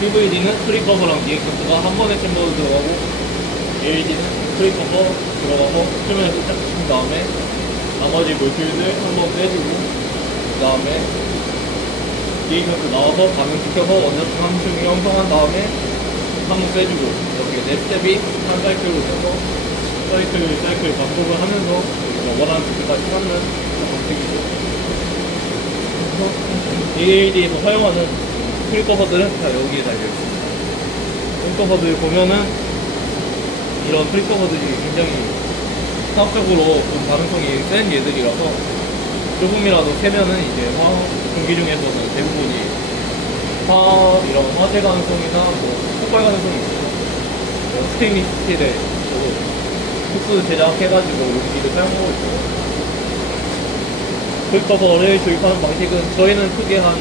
PVD는 프리커버랑 리액션트가 한 번에 챔버로 들어가고, LED는 프리커버 들어가고 표면에 살짝 붙인 다음에 나머지 몰필들 한번 빼주고, 그 다음에 리액션트 나와서 반응 시켜서 원자층 함수를 형성한 다음에 한번 빼주고, 이렇게 네 스텝이 한 사이클로 돼서 사이클 반복을 하면서 원하는 부피까지 찾는 방식이죠. AAD에서 사용하는 프리커버들은 다 여기에 달려있습니다. 프리커버들 보면은 이런 프리커버들이 굉장히 화학적으로 좀 가능성이 센 얘들이라서 조금이라도 세면은 이제 화학 전기 중에서는 대부분이 이런 화재 가능성이나 뭐 폭발 가능성이 있어요. 스테인리스 스틸에 특수 제작해가지고 용기를 사용하고 있고, 프리커버를 주입하는 방식은 저희는 크게 한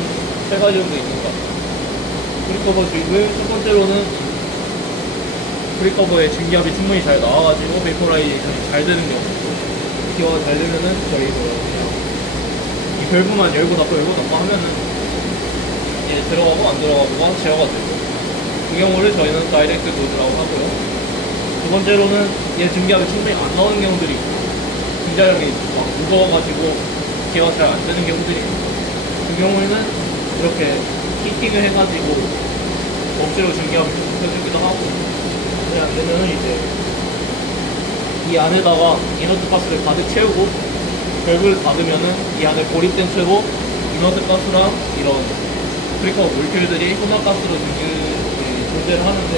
3가지 정도 있는 것 같아요. 프리커버 주입을 첫 번째로는 프리커버의 증기압이 충분히 잘 나와가지고 베이퍼라이제이션이 잘 되는 경우, 기화가 잘 되면은 저희도 그냥 이 밸브만 열고 닫고 하면은 얘 들어가고 안 들어가고가 제어가 되고, 그 경우를 저희는 다이렉트 도드라고 하고요. 두 번째로는 얘 증기압이 충분히 안 나오는 경우들이 있고, 증자량이 막 무거워가지고 기화가 잘 안 되는 경우들이 있고, 그 경우에는 이렇게 히팅을 해가지고 억지로 증기압을 펴주기도 하고, 그래 안 되면은 이제 이 안에다가 이너트 가스를 가득 채우고 밸브를 닫으면은 이 안에 고립된 채로 이너트 가스랑 이런 프리커버 몰킬들이 혼합가스로 존재를 하는데,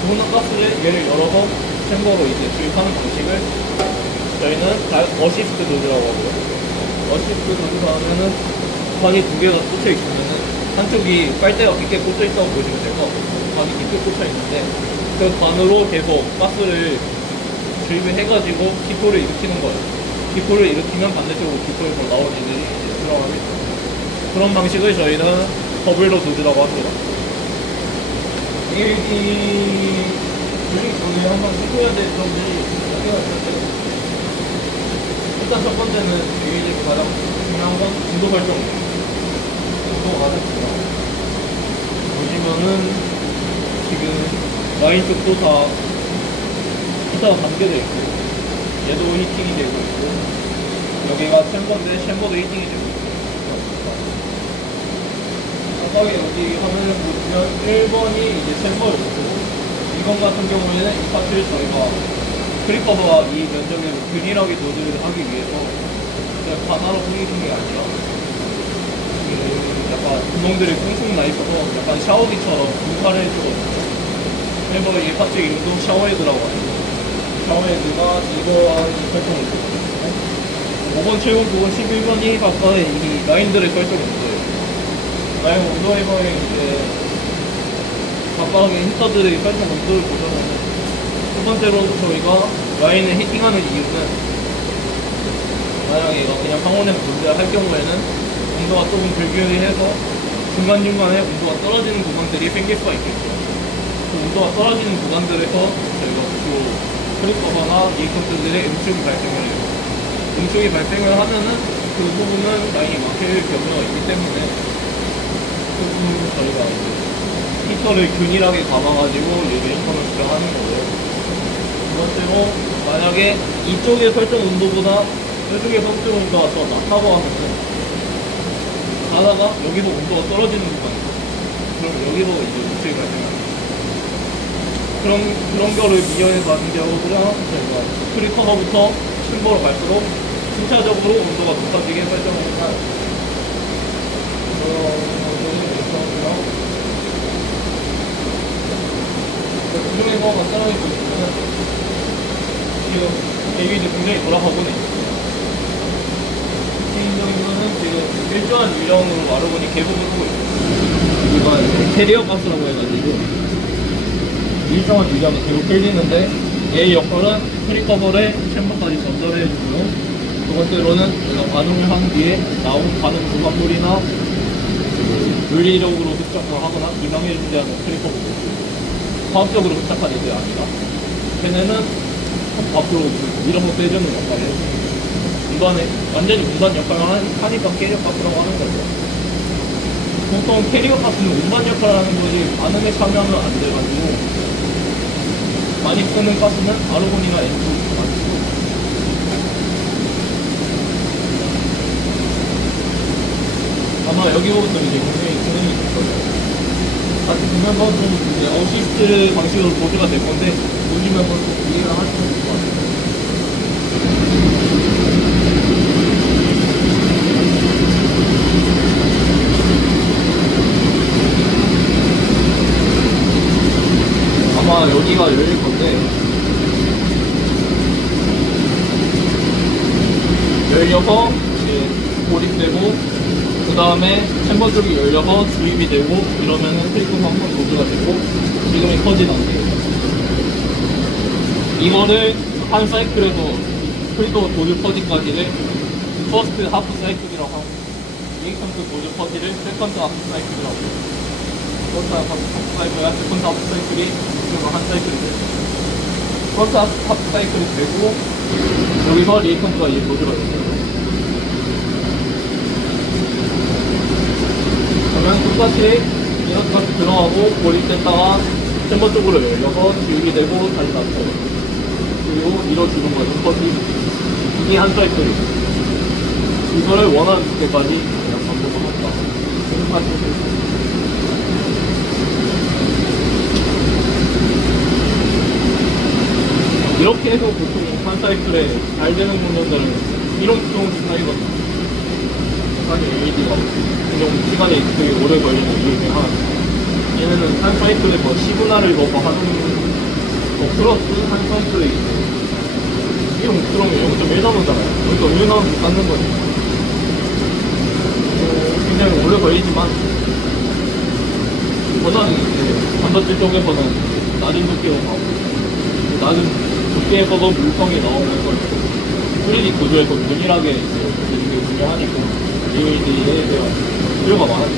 그 혼합가스를 얘를 열어서 챔버로 이제 주입하는 방식을 저희는 어시스트 도드라고 하고요. 어시스트 도드가 하면은 관이 2개가 꽂혀 있으면은 한쪽이 빨대가 깊게 꽂혀 있다고 보시면 돼서 관이 깊게 꽂혀 있는데, 그 관으로 계속 가스를 주입을 해가지고 기포를 일으키는 거예요. 기포를 일으키면 반대쪽으로 기포에서 나오는 애들이 이제 들어가겠죠. 그런 방식을 저희는 버블로 도드라고 합니다. ALD 조직 전에 항상 체크해야 될 점들이 몇 개가 있는데, 일단 첫 번째는 ALD 가장 중요한 건 온도 설정. 온도가 가장 중요하고, 보시면은 지금 라인 쪽도 다 히터가 담겨져 있고, 얘도 히팅이 되고 있고, 여기가 챔버인데 챔버도 히팅이 되고 있고, 아까 여기 화면을 보시면 1번이 이제 챔버였고, 2번 같은 경우에는 이 파트를 저희가 프리커버와 이 면적을 균일하게 도드를 하기 위해서 그냥 하나로 꾸미는 게 아니라 약간 구멍들이 쿵쿵 나 있어서 약간 샤워기처럼 분사를 해주거든요. 챔버 이 파트 이름도 샤워헤드라고 하죠. 샤워헤드가 이거와 이 설정을 해주거든요. 5번, 7번, 9번, 11번이 각각의 이 라인들의 설정 온도예요. 라인 온도에 이제 각각의 히터들의 설정 온도를 보셔서, 첫 번째로 저희가 라인을 히팅하는 이유는, 만약에 얘가 그냥 방온에서 존재할 경우에는 온도가 조금 불균형해서 중간중간에 온도가 떨어지는 구간들이 생길 수가 있겠죠. 그 온도가 떨어지는 구간들에서 저희가 주로 프리커버나 리액션트들의 음축이 발생을 해요. 음축이 발생을 하면은 그 부분은 라인이 막힐 경우가 있기 때문에 그 부분은 저희가 이제 히터를 균일하게 감아가지고 리액션을 수정하는 거고요. 두 번째로, 만약에 이쪽의 설정 온도보다 이쪽의 설정 온도가 더 낮다고 하면은 가다가 여기서 온도가 떨어지는 구간이 있어요. 그럼 여기서 이제 음축이 발생합니다. 그런 거를 미연에서 하는 경우들은 저희가 프리커버부터 챔버로 갈수록 순차적으로 온도가 높아지게 설정을 해요. 그 중에서 간단하게 보시면은 지금 AB도 굉장히 돌아가고 있어요. 개인적으로는 지금 일정한 유령으로 마르곤이 개복을 하고 있어요. 여기가 캐리어 가스라고 해가지고 일정한 유령이 계속 흘리는데, 얘의 역할은 프리커버를 챔버까지 전달해주고요. 두 번째로는 내가 반응을 한 뒤에 나온 반응 구간물이나 물리적으로 흡착을 하거나 이상에 존재하는 프리커버고, 화학적으로 흡착한 애들이 아니라 걔네는 밖으로 밀어서 빼주는 역할을 해줍니다. 완전히 무단 역할을 하니까 캐리어 가스라고 하는 거죠. 보통 캐리어 가스는 운반 역할을 하는 거지 반응에 참여하면 안 돼가지고 많이 쓰는 가스는 아르곤이나 N2 많이 쓰고 아마 여기부터 이제 굉장히 기능이 있을 거예요. 같이 보면서 좀 이제 어시스트 방식으로 보조가 될 건데 보시면서 좀 이해를 하시면 될 것 같아요. 아마 여기가 열릴 건데 열려서 이제 고립되고 그 다음에 챔버 쪽이 열려서 주입이 되고 이러면은 트리코가 한번 도주가 되고 지금이 커진 단계예요. 이거를 한 사이클에서 프리도 도주 퍼지까지를 퍼스트 하프 사이클이라고 하고 리액션트 도주 퍼지를 세컨드 하프 사이클이라고 해요. 퍼스트 하프 사이클과 세컨드 하프 사이클이 지금 한 사이클이 돼요. 퍼스트 하프 사이클이 되고 여기서 리액션트가 이제 도주가 됐어요. 그러면 똑같이 이렇게 들어가고 고립됐다가 챔버 쪽으로 열려서 지우게 되고 다시 닫혀요. 그리고 밀어주는 거죠. 퍼지. 이게 한 사이클이에요. 이거를 원하는 두께까지 그냥 반복을 한다. 이렇게 해서 보통 한 사이클에 잘 되는 공정들은 이런 구성 스타일이거든요. 사실 AED가 좀 시간이 되게 오래 걸리는 이유 중에 하나. 얘네는 한 사이클에 뭐 시그널을 넣고 하는 뭐 플러스 한 사이클에 이제 이용 그런 게 0.1나노잖아요. 0.1나노 쌓는 거지. 굉장히 오래 걸리지만 워낙 이제 반도체 쪽에서는 낮은 두께로 가고 낮은 두께에서도 물성이 나오면서 3D 구조에서 균일하게 이제 되게 중요하니까 AED에 대한 필요가 많아요.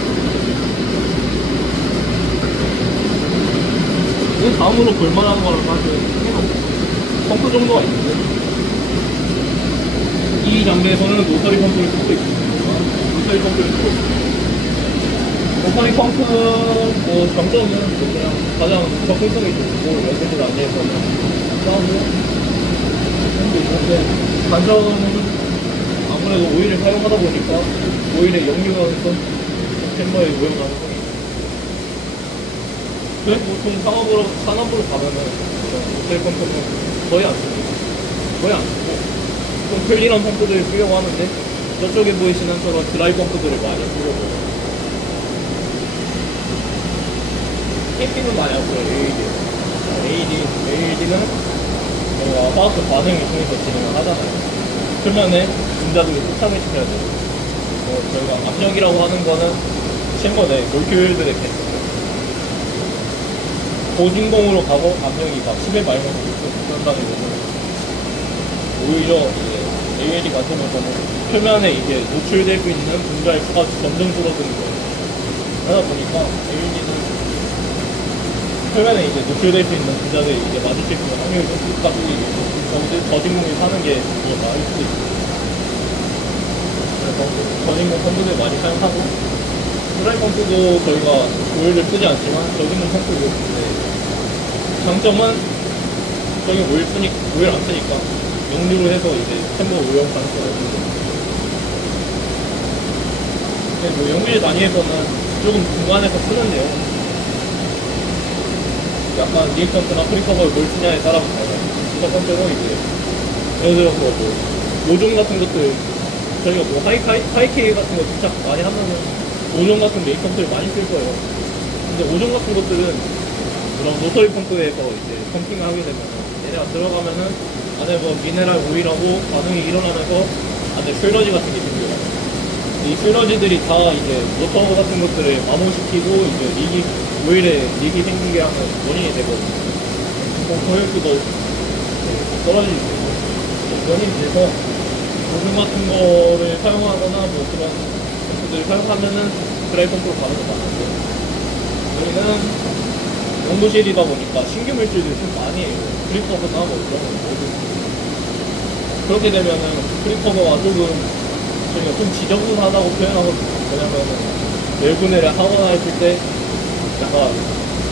이 다음으로 볼만한 거는 사실 펌프 정도가 있는데 이 장비에서는 로터리 펌프를 쓰고 있습니다. 로터리 펌프를 쓰고 있습니다. 로터리 펌프 장점은 그냥 가장 접근성이 좋고 연습을 안 해서는 싸우고 있는데 단점은 아무래도 오일을 사용하다 보니까 오일의 역류가능성, 챔버의 오염 가능성이 있어요. 보통 산업으로 가면은 로터리 펌프는 거의 안 씁니다. 거의 안 쓰고 좀 클린한 펌프들을 쓰려고 하는데 저쪽에 보이시는 저런 드라이 펌프들을 많이 쓰려고 해요. 캠핑은 많이 안 써요. AED는 화학적 반응을 통해서 진행을 하잖아요. 표면에 분자들을 흡착을 시켜야 돼요. 저희가 압력이라고 하는 거는 챔버 내 몰큐들의 개수. 고진공으로 가고 압력이 막 10의 마이너스 6도 그런다는 거는 오히려 이제 ALD 같은 경우는 표면에 이제 노출될 수 있는 분자의 수가 점점 줄어드는 거예요. 그러다 보니까 ALD는 표면에 이제 노출될 수 있는 분자들이 이제 마주칠 수 있는 확률이 좀 높다고 저진공이 사는 게 더 나을 수도 있어요. 그래서 저진공 펌프들 많이 사용하고 드라이 펌프도 저희가 오일을 쓰지 않지만 저진공 펌프도 있는데 장점은 저희 오일 안 쓰니까 역류를 해서 이제 챔버 오염 가능성이 없는 거죠. 근데 뭐 연구실 단위에서는 조금 중간에서 쓰는데요. 약간 리액션트나 프리커버를 뭘 쓰냐에 따라서 달라요. 첫 번째로 이제 예를 들어서 뭐 모종 같은 것들 저희가 뭐 하이케이 같은 거 부착 많이 하면은 모종 같은 리액션트를 많이 쓸 거예요. 근데 모종 같은 것들은 그런 로터리 펌프에서 이제 펌핑을 하게 되면 얘네가 들어가면은 안에 뭐 미네랄 오일하고 반응이 일어나면서 안에 슬러지 같은 게 생겨요. 이 슬러지들이 다 이제 모터 같은 것들을 마모시키고 이제 오일에 릭이 생기게 하는 원인이 되거든요. 효율도 떨어질 수 있고 원인이 돼서 모종 같은 거를 사용하거나 뭐 그런 펌프들을 사용하면은 드라이 펌프로 가는 거 많은데 저희는 온도실이다 보니까 신규 물질들이 좀 많이 해요. 프리커버나 뭐 그런 거 모두. 그렇게 되면은 프리커버가 조금 저희가 좀 지저분하다고 표현하거든요. 왜냐면은 열분해를 하거나 했을 때 약간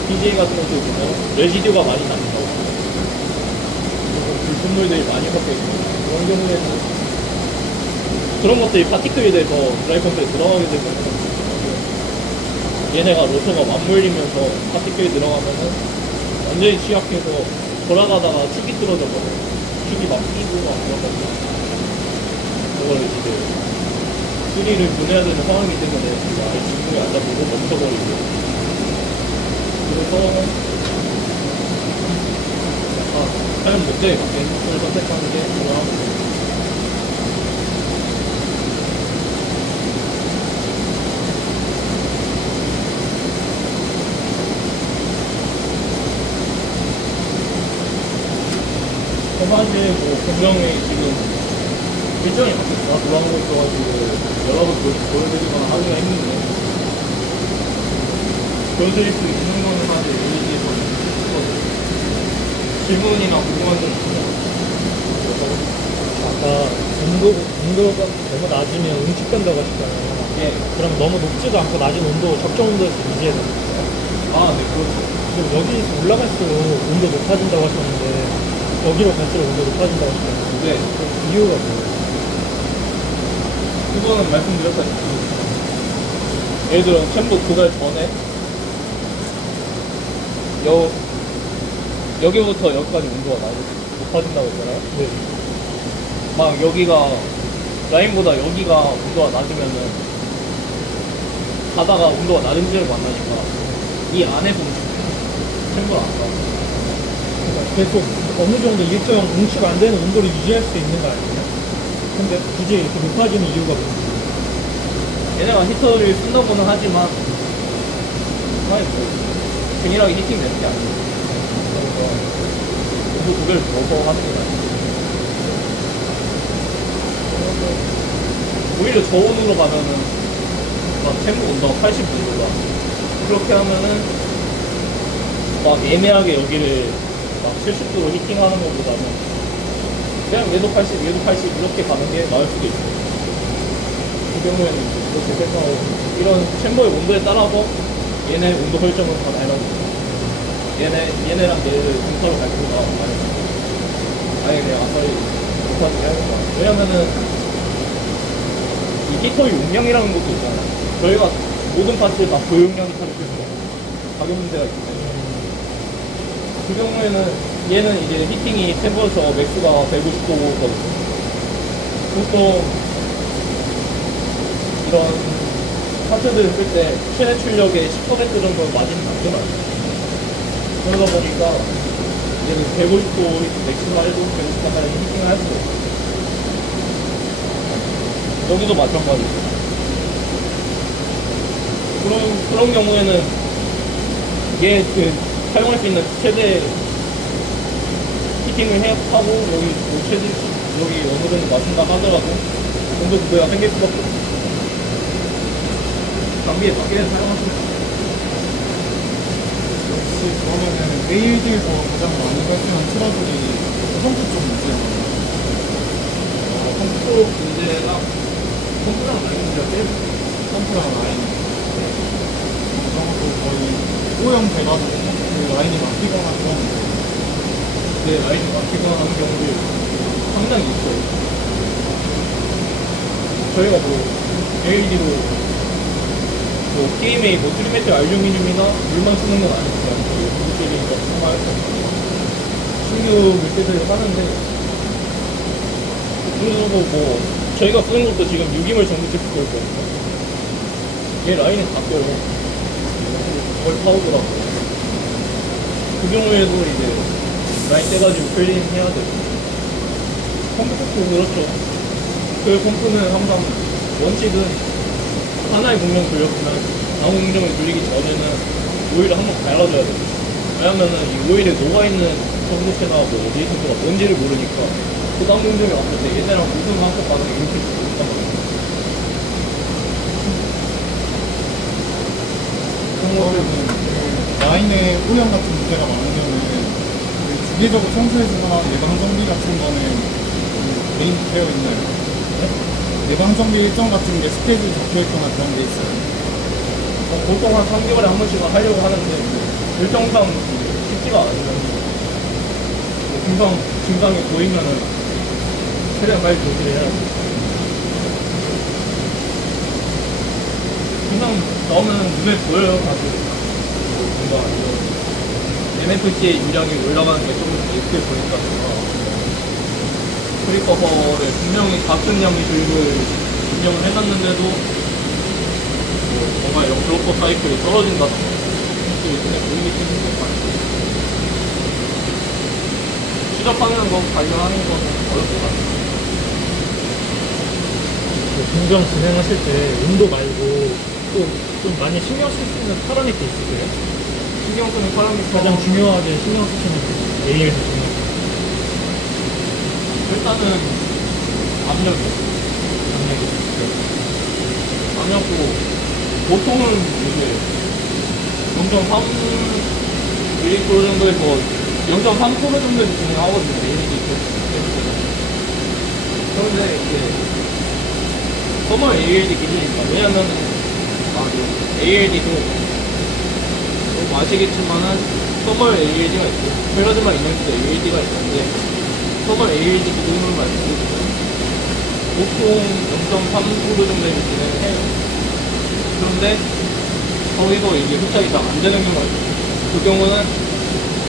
BJ 같은 것도 보면 레지듀가 많이 남는다고. 그리고 불순물들이 많이 섞여 있고 그런 경우에는 그런 것들이 파티클이 돼서 드라이 펌프에 들어가게 되면 얘네가 로터가 맞물리면서 파티클이 들어가면은 완전히 취약해서 돌아가다가 축이 떨어져 버려. 축이 막 끼고 막 그러거든요. 그걸 이제 수리를 보내야 되는 상황이기 때문에 아예 진동이 안 잡히고 멈춰버리고. 그래서 약간 사용 문제에 맞게 핸드폰을 선택하는 게 중요하고. 사실 뭐 공정에 지금 일정이 바뀌었다 돌아오고 있어가지고 여러 번 보여드리거나 하기가 힘든데 보여드릴 수 있는 거는 사실 LED에서 질문이나 궁금한 점 있으면 아까 온도가 너무 낮으면 응축된다고 하셨잖아요. 예. 그럼 너무 높지도 않고 낮은 온도, 적정 온도에서 유지해야 되는 거예요? 네 그렇죠. 그리고 여기서 올라갈수록 온도 높아진다고 하셨는데 여기로 갈수록 온도 높아진다고 하셨잖아요. 네. 그 이유가 뭐예요? 그거는 말씀드렸다시피 예를 들어 챔버 2달 전에 여기부터 여기까지 온도가 높아진다고 했잖아요. 네. 막 여기가 라인보다 여기가 온도가 낮으면은 가다가 온도가 낮은 지를 만나니까 이 안에서 챔버를 안 가. 그러니까 계속 어느 정도 일정 응축 안 되는 온도를 유지할 수 있는 거 아니에요? 근데 굳이 이렇게 높아지는 이유가 뭐예요? 얘네가 히터를 쓴다고는 하지만 아니 뭐 균일하게 히팅 되는 게 아니에요. 그래서 온도 두 개를 넣어서 하는 게 나아요. 오히려 저온으로 가면은 막 챔버 온도가 80도다. 그렇게 하면은 막 애매하게 여기를 막 70도로 히팅하는 것보다는 그냥 얘도 80, 얘도 80 이렇게 가는 게 나을 수도 있어요. 그 경우에는 이렇게 생각하고 이런 챔버의 온도에 따라서 얘네 온도 설정은 다 달라져요. 얘네랑 얘를 공터를 가지고 아예 그냥 아싸리 못하게 하는 거야. 왜냐면은 이 히터의 용량이라는 것도 있잖아요. 저희가 모든 파츠를 다 고용량 히터를 쓸 수가 없어요. 가격 문제가 있기 때문에. 그 경우에는 얘는 이제 히팅이 템퍼처 맥스가 150도거든요. 보통 이런 파츠들을 쓸 때 최대 출력의 10% 정도 마진을 남겨놔요. 그러다 보니까 얘는 150도 맥스 말고 150도까지 히팅을 할 수가 없어요. 여기도 마찬가지고. 그런 경우에는 얘 사용할 수 있는 최대 히팅을 하고 여기 뭐 최대 여기 어느 정도 맞춘다 하더라도 온도 구배가 생길 수밖에 없어요. 장비에 맞게 사용할 수 있어요. 혹시 그러면은 AAD에서 가장 많이 발생한 트러블이 펌프 쪽 문제인가요? 펌프 쪽 문제가 펌프랑 라인 문제가 제일 펌프랑 라인. 그것도 거의 오염 돼가지고 그 라인이 막히거나 그런 문제. 라인이 막히거나 하는 경우도 상당히 있어요. 저희가 뭐 LED로 뭐 PMA, 뭐 트리메트 알루미늄이나 물만 쓰는 건 아니니까 물질이 정말 신규 물질들을 하는데 그래서 뭐 저희가 쓰는 것도 지금 유기물 전구체 쓰고 있거든요. 얘 라인은 다 껴요. 거의 파우더라고. 그 경우에도 이제 라인 떼가지고 클린 해야 되고. 펌프도 그렇죠. 그 펌프는 항상 원칙은 하나의 공정 돌렸으면 다음 공정을 돌리기 전에는 오일을 한번 갈아줘야 돼요. 왜냐면은 이 오일에 녹아있는 전구체나 뭐 레지스터가 뭔지를 모르니까 그 다음 공정에 왔을 때 얘네랑 무슨 방법 반응이 이렇게 있단 말이에요. 그거는 라인에 오염 같은 문제가 많으면은 그 주기적으로 청소해주거나 예방정비 같은 거는 메인 되어 있나요? 예방정비 일정 같은 게 스케줄 잡혀있거나 그런 게 있어요. 보통 한 3개월에 한 번씩은 하려고 하는데 일정상 쉽지가 않아요. 증상이 보이면은 최대한 빨리 조치를 해야 돼. 증상 나오면 눈에 보여요, 다들. 뭔가 NFC의 유량이 올라가는 게 조금씩 이렇게 보니까 프리커버를 분명히 같은 양의 주입을 인정을 해놨는데도 뭔가 이런 블로커 사이클이 떨어진다. 이게 그냥 보이기 때문에 추적하는 거, 발견하는 거는 어렵을 것 같아요. 공정 진행하실 때 온도 말고 또 좀 많이 신경 쓸 수 있는 파라미터 있으세요? 신경 쓰는 파라미터 가장 중요하게 신경 쓰시는 게 ALD 중에 일단은 압력이요. 압력도 보통은 이제 0.3 mg 정도에서 0.3 프로 정도에서 진행하거든요. ALD 그런데 이제 서머 ALD 기준입니다. 왜냐면은 ALD도 아시겠지만은 서머 ALD가 있고 플라즈마 이너지도 ALD가 있는데 서머 ALD 기준으로 말씀드리면 보통 0.3 정도 정도에 진행을 해요. 그런데 거기서 이게 흡착이 잘 안 되는 경우가 있어요. 그 경우는